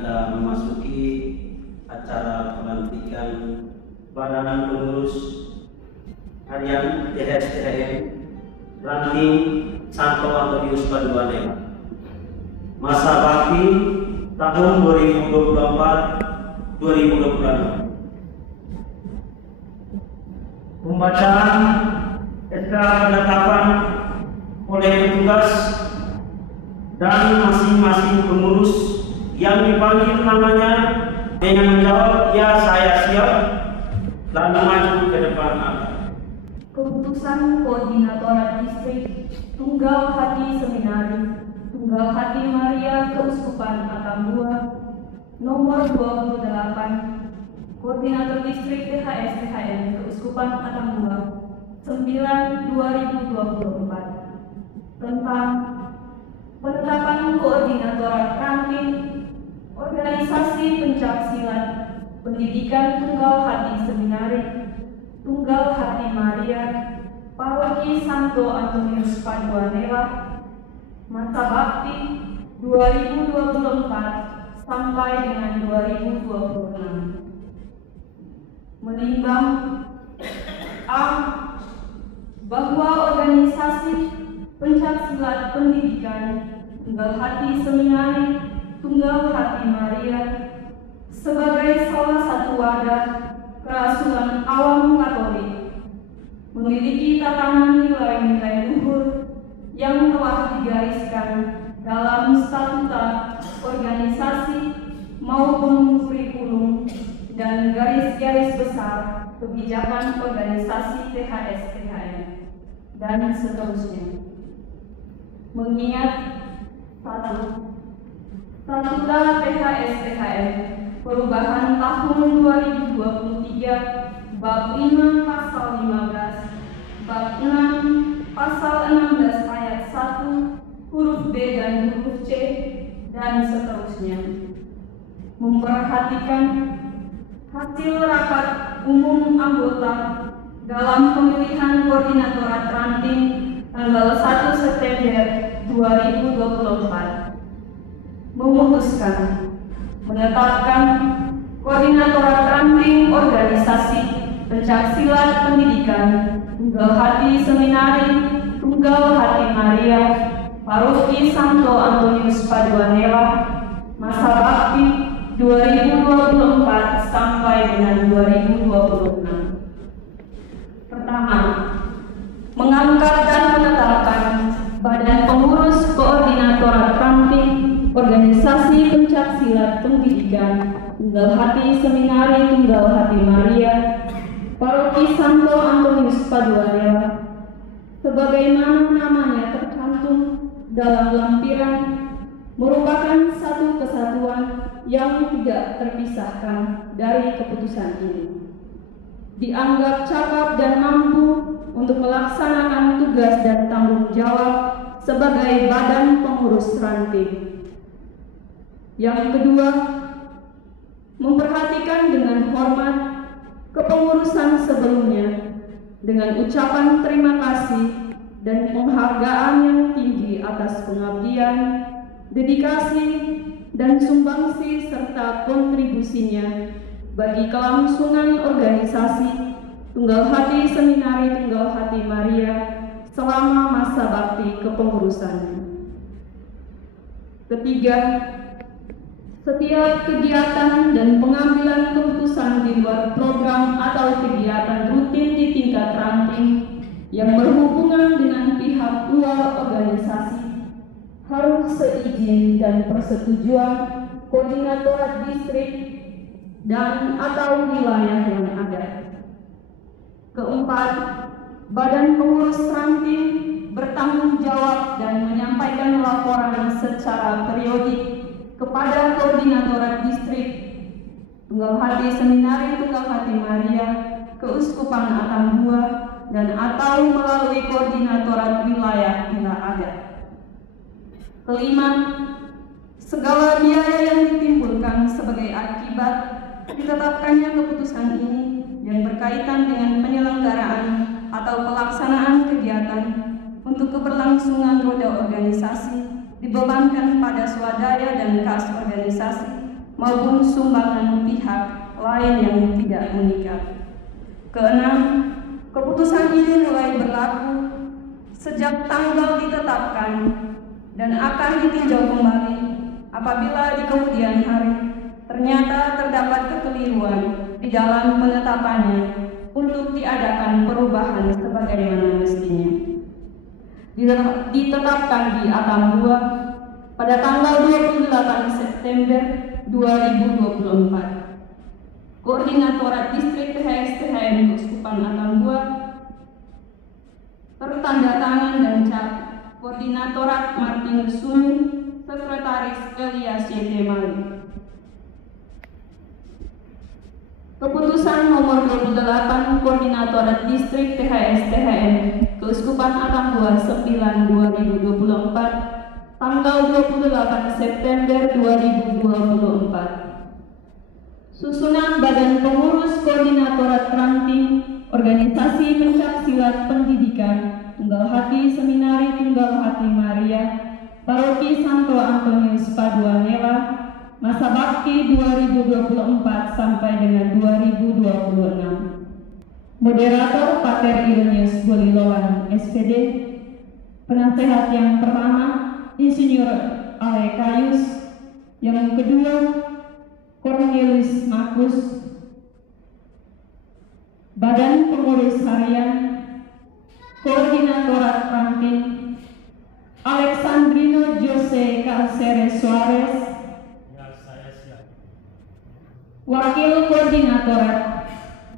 kita memasuki acara pelantikan Badan Pengurus Harian THSTHM Ranting Santo Antonius Paduanela. Masa bakti tahun 2024-2026. Pembacaan SK penetapan oleh petugas dan masing-masing pengurus yang dipanggil namanya dengan menjawab ya saya siap, lalu maju ke depan. Keputusan Koordinator Distrik Tunggal Hati Seminari Tunggal Hati Maria Keuskupan Atambua nomor 28, Koordinator Distrik THS-THM Keuskupan Atambua 9/2024 tentang penetapan Koordinator Ranting Organisasi Pencaksilat Pendidikan Tunggal Hati Seminari Tunggal Hati Maria Paroki Santo Antonius Paduanela masa bakti 2024 sampai dengan 2026. Menimbang A. Bahwa organisasi pencaksilat pendidikan Tunggal Hati Seminari Tunggal Hati Maria sebagai salah satu wadah kerasulan awam Katolik memiliki tatanan nilai-nilai luhur yang telah digariskan dalam statuta organisasi maupun kurikulum dan garis-garis besar kebijakan organisasi THS-THM dan seterusnya. Mengingat 1. Statuta THS-THM perubahan tahun 2023 bab 5 pasal 15, bab 6 pasal 16 ayat 1 huruf B dan huruf C dan seterusnya. Memperhatikan hasil rapat umum anggota dalam pemilihan koordinator ranting tanggal 1 September 2024 memutuskan menetapkan koordinator ranting organisasi pencaksilat pendidikan Tunggal Hati Seminari Tunggal Hati Maria Paroki Santo Antonius Paduanela masa bakti 2024 sampai dengan 2026. Pertama, mengangkat dan menetapkan Badan Pengurus Koordinator Ranting Organisasi Pencaksilat Pendidikan Tunggal Hati Seminari Tunggal Hati Maria Paroki Santo Antonius Paduanela sebagaimana namanya tercantum dalam lampiran merupakan satu kesatuan yang tidak terpisahkan dari keputusan ini. Dianggap cakap dan mampu untuk melaksanakan tugas dan tanggung jawab sebagai badan pengurus ranting. Yang kedua, memperhatikan dengan hormat kepengurusan sebelumnya dengan ucapan terima kasih dan penghargaan yang tinggi atas pengabdian, dedikasi, dan sumbangsi serta kontribusinya bagi kelangsungan organisasi Tunggal Hati Seminari Tunggal Hati Maria selama masa bakti kepengurusannya. Ketiga, setiap kegiatan dan pengambilan keputusan di luar program atau kegiatan rutin di tingkat ranting yang berhubungan dengan pihak luar organisasi harus seizin dan persetujuan koordinator distrik dan atau wilayah yang ada. Keempat, Badan Pengurus Ranting bertanggung jawab dan menyampaikan laporan secara periodik kepada Koordinator Distrik Tunggal Hati Seminari Tunggal Hati Maria Keuskupan Atambua dan atau melalui koordinator wilayah bila ada. Kelima, segala biaya yang ditimbulkan sebagai akibat ditetapkannya keputusan ini yang berkaitan dengan penyelenggaraan atau pelaksanaan kegiatan untuk keberlangsungan roda organisasi dibebankan pada swadaya dan kas organisasi maupun sumbangan pihak lain yang tidak mengikat. Keenam, keputusan ini mulai berlaku sejak tanggal ditetapkan dan akan ditinjau kembali apabila di kemudian hari ternyata terdapat kekeliruan di dalam penetapannya untuk diadakan perubahan sebagaimana mestinya. Ditetapkan di Atang 2 pada tanggal 28 September 2024. Koordinatorat Distrik THS-THM Keuskupan Atang 2 tertanda tangan dan cap Koordinatorat Martinus Sumi, Sekretaris Elias Y.T. Mali. Keputusan nomor 28 Koordinatorat Distrik THS-THM Keuskupan Atang 9/2024 tanggal 28 September 2024. Susunan Badan Pengurus Koordinatorat Ranting Organisasi Pencaksilat Pendidikan Tunggal Hati Seminari Tunggal Hati Maria Paroki Santo Antonius Padua Nela masa bakti 2024 sampai dengan 2026. Moderator Pater Ireneus Bolilolan SPD. Penasehat yang pertama Insinyur Ale Kayus. Yang kedua Cornelius Markus. Badan Pengurus Harian Koordinatorat Ranting Alexandrino Jose Calceres Suarez. Wakil Koordinatorat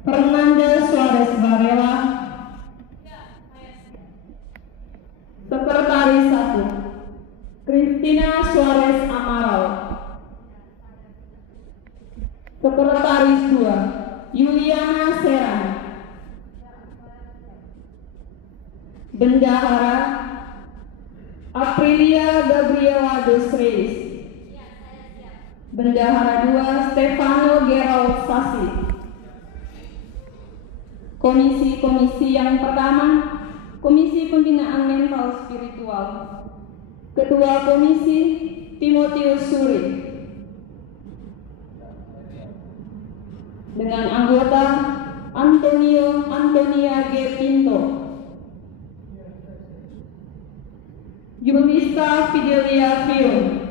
Fernanda Suarez Varela. Sekretaris 1 Christina Suarez Amaral. Sekretaris 2 Yuliana Serang. Bendahara Aprilia Gabriela dos Reis. Bendahara 2 Stefano Gerald Sasi. Komisi-komisi yang pertama, Komisi Pembinaan Mental Spiritual. Ketua Komisi Timotius Suri. Dengan anggota Antonia G. Pinto, Yulista Fidelia Fion,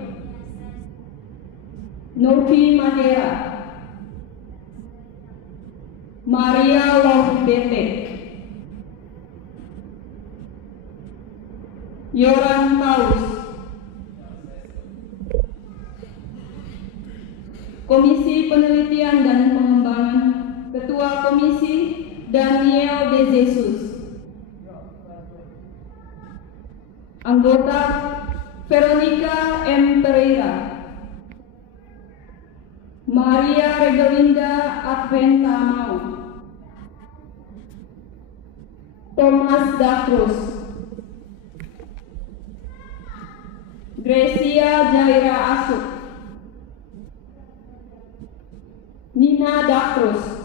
Novi Madera, Maria Love Bete, Yoran Paus. Komisi Penelitian dan Pengembangan, Ketua Komisi Daniel De Jesus. Anggota Veronica M. Pereira, Maria Regelinda Adventa Mau, Thomas Dacruz, Gracia Jaira Asuk, Nina Dacruz.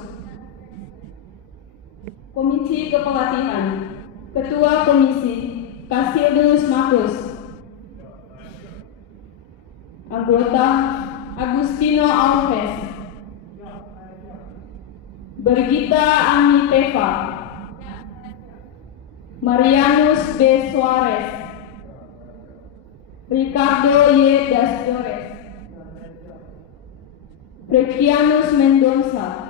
Komisi Kepelatihan, Ketua Komisi Casilus Marcus. Anggota Agustino Alves, Bergita Ani Teva, Marianus B. Suarez, Ricardo Y. Dasdores, Frekianus Mendoza.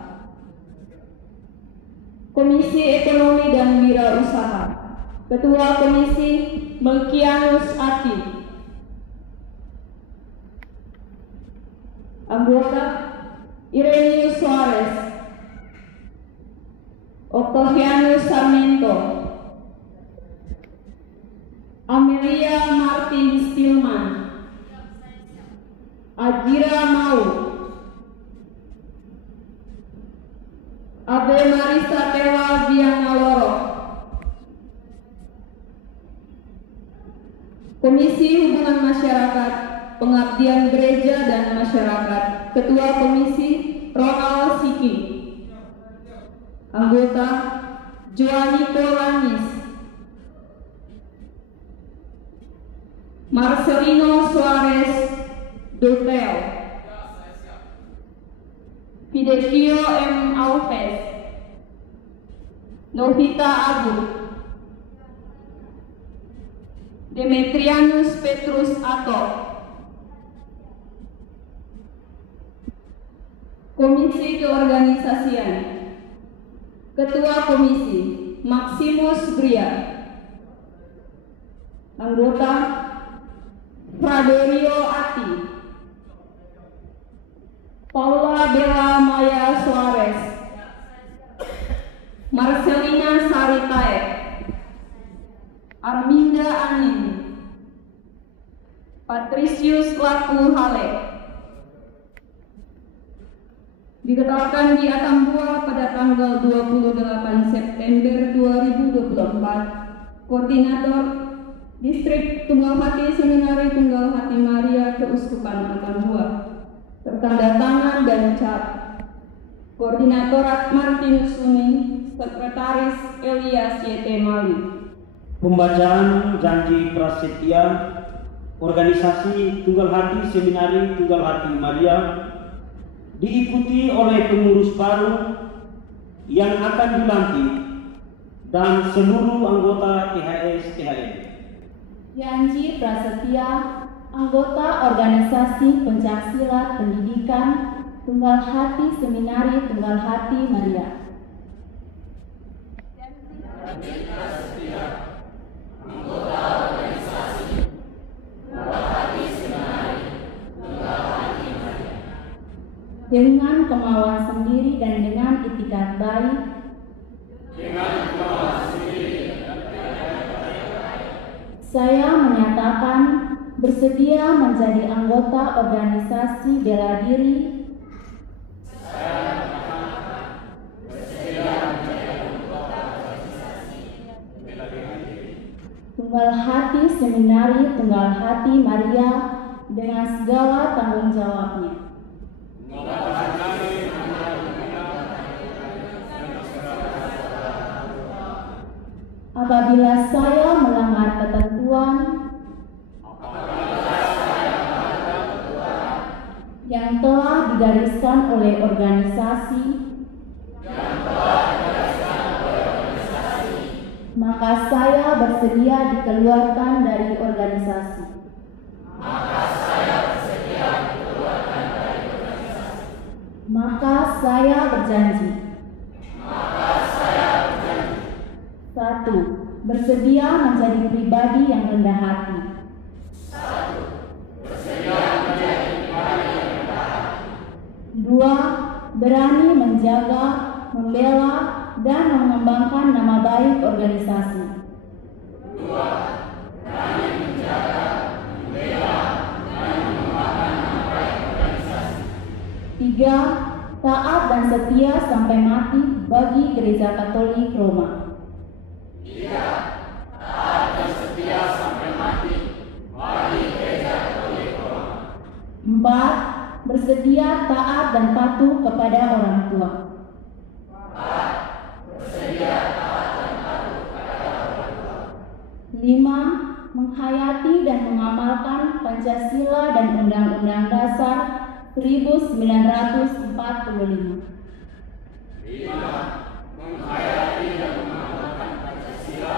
Komisi Ekonomi dan Wirausaha, Ketua Komisi Melkianus Ati. Anggota Ireneus Suarez, Octavianus Sarmento, Amelia Martin Stillman, Ajira Mau, Ade Marisa Tewa Viana Loro. Komisi Hubungan Masyarakat, Pengabdian Gereja dan Masyarakat, Ketua Komisi Ronald Siki. Anggota Joaniko Lanis, Marcelino Suarez Dotel, Hidekio M. Alves, Novita Agung, Demetrianus Petrus Ato. Komisi Keorganisasian. Ketua Komisi Maximus Bria. Anggota Fraderio Ati, Paula Bella Maya Suarez, Marcelina Saritae, Arminda Anin, Patricius Laku Hale. Ditetapkan di Atambua pada tanggal 28 September 2024, Koordinator Distrik Tunggal Hati Seminari Tunggal Hati Maria Keuskupan Atambua, tertanda tangan dan cap Koordinator Martinus Suni, Sekretaris Elias YT Mali. Pembacaan janji prasetya Organisasi Tunggal Hati Seminari Tunggal Hati Maria diikuti oleh pengurus baru yang akan dilantik dan seluruh anggota THS-THM. Janji prasetya anggota Organisasi Pencaksilat Pendidikan Tunggal Hati Seminari Tunggal Hati Maria. Janji prasetya anggota Organisasi Tunggal Hati Seminari Tunggal Hati Maria. Dengan kemauan sendiri dan dengan itikat baik. Saya menyatakan bersedia menjadi anggota organisasi bela diri. Tunggal Hati Seminari Tunggal Hati Maria dengan segala tanggung jawabnya. Apabila saya melanggar ketentuan yang telah digariskan oleh organisasi, maka saya bersedia dikeluarkan dari organisasi. Maka saya berjanji. 1. Bersedia menjadi pribadi yang rendah hati. 2. Berani menjaga, membela, dan mengembangkan nama baik organisasi. 3. Taat dan setia sampai mati bagi Gereja Katolik Roma. 4. Bersedia taat dan patuh kepada orang tua. 5. Menghayati dan mengamalkan Pancasila dan Undang-Undang Dasar 1945. 5. Menghayati dan mengamalkan Pancasila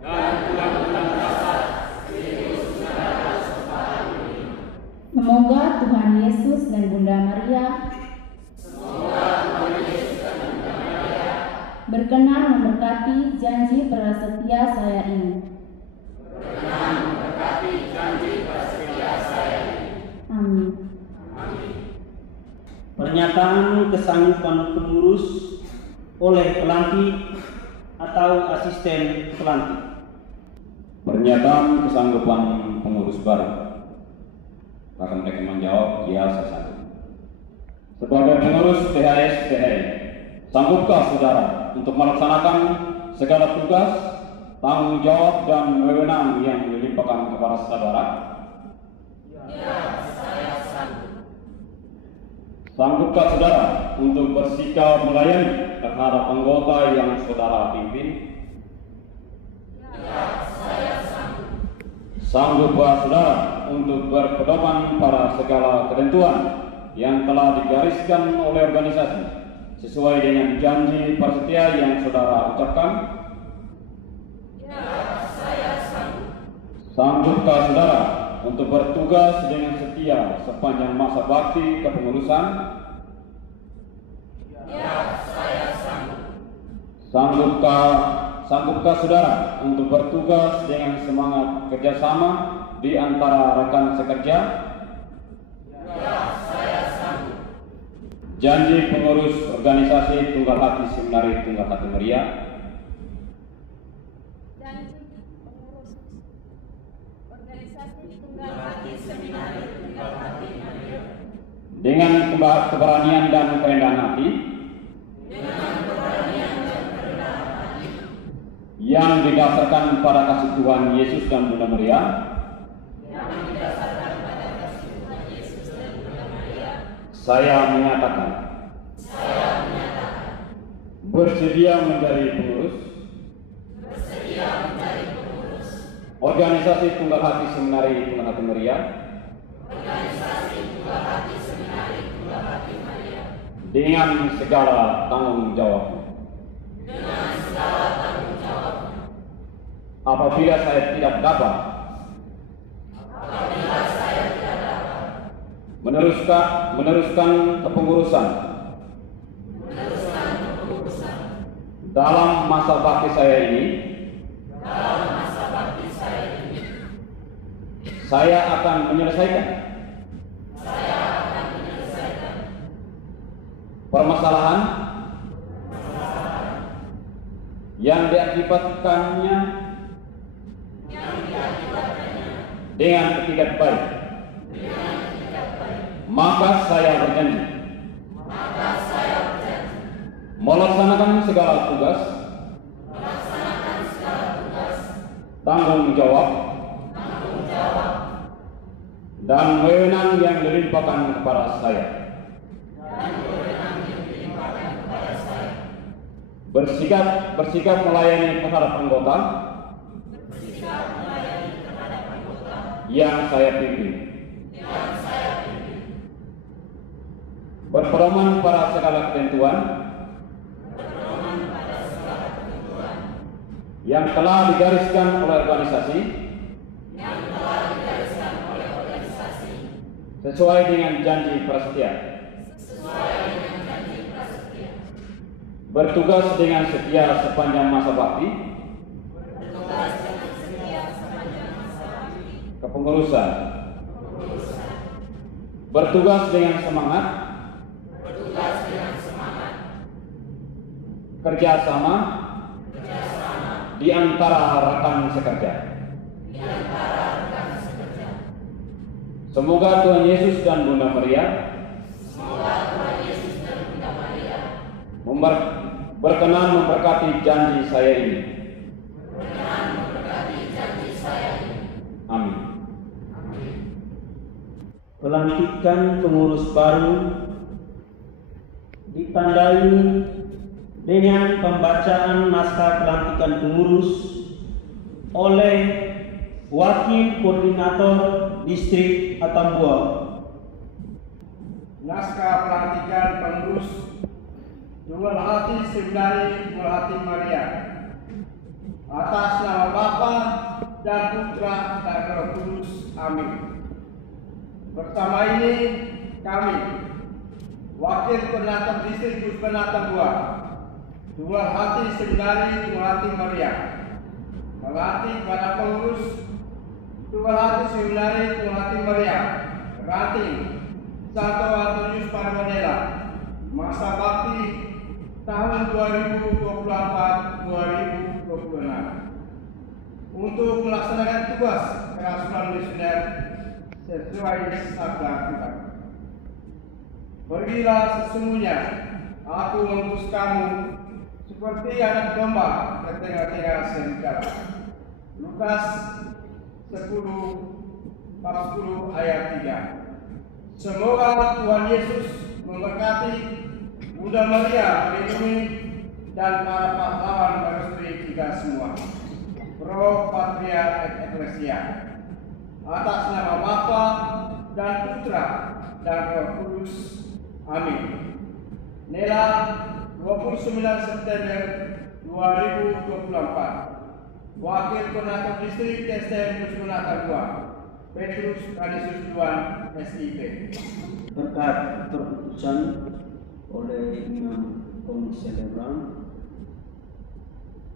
dan Undang-Undang Dasar 1945. Semoga Tuhan Yesus dan Bunda Maria berkenan memberkati janji prasetya saya ini. Amin. Pernyataan kesanggupan pengurus oleh pelantik atau asisten pelantik. Pernyataan kesanggupan pengurus baru. Akan mereka menjawab, ya saya sanggup. Sebagai pengurus THS-THM, sanggupkah saudara untuk melaksanakan segala tugas, tanggung jawab, dan wewenang yang dilimpahkan kepada saudara? Ya, saya sanggup. Sanggupkah saudara untuk bersikap melayani terhadap anggota yang saudara pimpin? Ya, saya sanggup. Sanggupkah saudara untuk berpedoman pada segala ketentuan yang telah digariskan oleh organisasi sesuai dengan janji prasetya yang saudara ucapkan? Ya, saya sanggup. Sanggupkah saudara untuk bertugas dengan setia sepanjang masa bakti kepengurusan? Ya, saya sanggup. Sanggupkah saudara untuk bertugas dengan semangat kerjasama di antara rekan sekerja? Ya, saya sanggup. Janji pengurus organisasi Tunggal Hati Seminari Tunggal Hati Maria. Janji pengurus organisasi Tunggal Hati Seminari Tunggal Hati Maria. Dengan keberanian dan kerendahan hati. Yang didasarkan pada kasih Tuhan Yesus dan Bunda Maria. Saya menyatakan bersedia menjadi pengurus organisasi Tunggal Hati Seminari Tunggal Hati Maria dengan segala tanggung jawab. Apabila saya tidak dapat meneruskan kepengurusan dalam masa bakti saya ini, saya akan menyelesaikan permasalahan yang diakibatkannya dengan etikat baik. Maka saya berjanji melaksanakan segala tugas, tanggung jawab, dan wewenang yang dilimpahkan kepada saya. Bersikap melayani terhadap anggota yang saya pimpin. Berpedoman pada segala ketentuan yang telah digariskan oleh organisasi sesuai dengan janji prasetya. Bertugas dengan setia sepanjang masa bakti kepengurusan. Bertugas dengan semangat kerjasama di antara rekan sekerja. Semoga Tuhan Yesus dan Bunda Maria berkenan memberkati janji saya ini. Amin. Pelantikan pengurus baru ditandai dengan pembacaan naskah pelantikan pengurus oleh Wakil Koordinator Distrik Atambua. Naskah pelantikan pengurus Tunggal Hati Seminari Tunggal Hati Maria atas nama Bapa dan Putra dan Roh Kudus. Amin. Bersama ini kami, Wakil Koordinator Distrik Puspenak Atambua, Tunggal Hati Seminari Tunggal Hati Maria, melantik pada pengurus Tunggal Hati Seminari Tunggal Hati Maria, ranting Santo Antonius Parmanella, masa bakti tahun 2024-2026 untuk melaksanakan tugas kerasulan misioner sesuai sabda Tuhan. Pergilah, sesungguhnya aku mengutus kamu seperti anak domba ke tengah-tengah serigala. Lukas 10 ayat 3. Semoga Tuhan Yesus memberkati, Bunda Maria melindungi, dan para pahlawan berestri kita semua. Pro Patria et Ecclesia. Atas nama Bapa dan Putra dan Roh Kudus. Amin. Nela 29 September 2024. Wakil Koordinator Distrik TSTM Puskunata 2, Petrus Kanisius Duan, SIP. Berkat keputusan oleh Imam Komisi Celebran,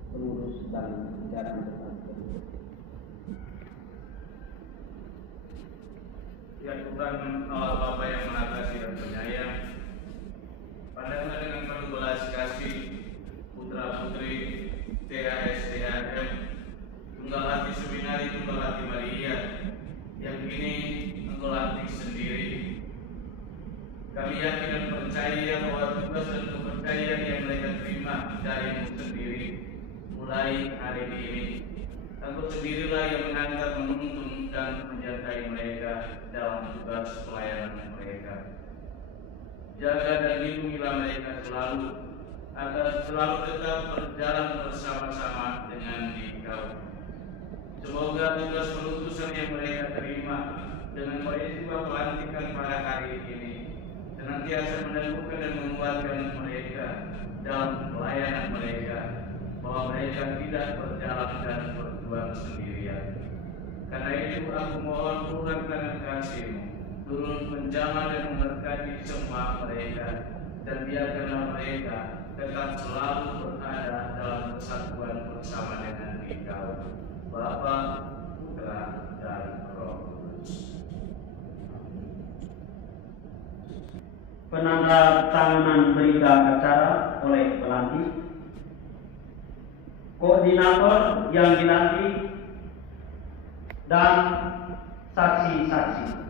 pengurus dan jajaran Ya Tuhan Allah Bapa yang Maha Kasih dan Penyayang, pandanglah dengan penuh belas kasih putra putri THSTHM Tunggal Hati Seminari Tunggal Hati Maria yang kini Engkau lantik sendiri. Kami yakin dan percaya bahwa tugas dan kepercayaan yang mereka terima darimu sendiri mulai hari ini, Engkau sendirilah yang mengantar, menuntun dan menyertai mereka dalam tugas pelayanan mereka. Jaga dan lindungilah mereka selalu, agar selalu tetap berjalan bersama-sama dengan Engkau. Semoga tugas penutusan yang mereka terima dengan peristiwa pelantikan pada hari ini senantiasa meneguhkan dan menguatkan mereka dalam pelayanan mereka, bahwa mereka tidak berjalan dan berjuang sendirian. Karena itu aku mohon Tuhan karena kasih-Mu turun menjamah dan memberkati semua mereka, dan biarkanlah mereka tetap selalu berada dalam persatuan bersama dengan Engkau, Bapa, Putra, dan Roh Kudus. Penandatanganan berita acara oleh pelantik, koordinator yang dilantik, dan saksi-saksi.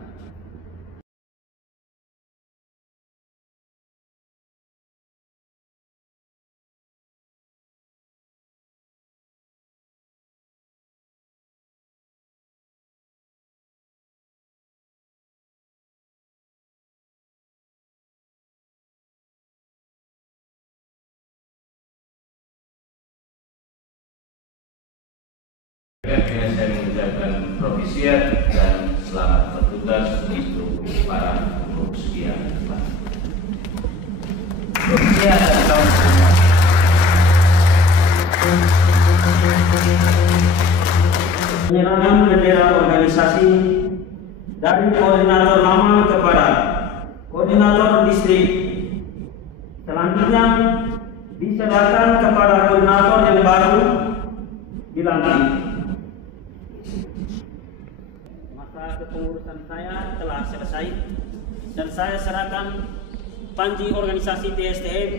Akhirnya saya mengucapkan provisiat dan selamat bertugas untuk para pengurus sekian. Provisiat dan tahun Penyerahan bendera organisasi dari koordinator lama kepada koordinator distrik. Selanjutnya diserahkan kepada koordinator yang baru dilantik. Masa kepengurusan saya telah selesai dan saya serahkan panji organisasi TSTM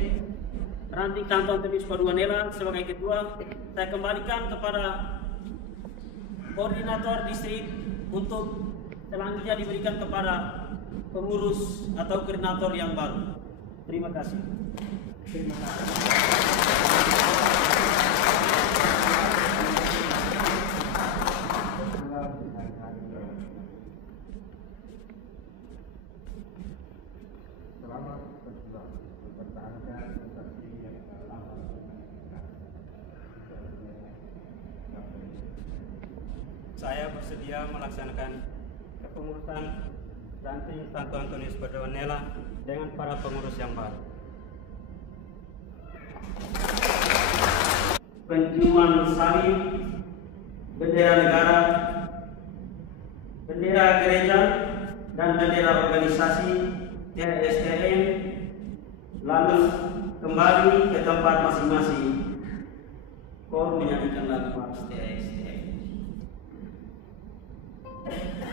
Ranting Kanton Tembis Paduanela sebagai ketua. Saya kembalikan kepada koordinator distrik untuk selanjutnya diberikan kepada pengurus atau koordinator yang baru. Terima kasih. Terima kasih. Saya bersedia melaksanakan kepengurusan Ranting Santo Antonius Paduanela dengan para pengurus yang baru. Penciuman salib, bendera negara, bendera gereja, dan bendera organisasi TSTM lalu kembali ke tempat masing-masing. Kor menyanyikan lagu Mars TSTM. Serta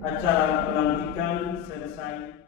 acara pelantikan selesai.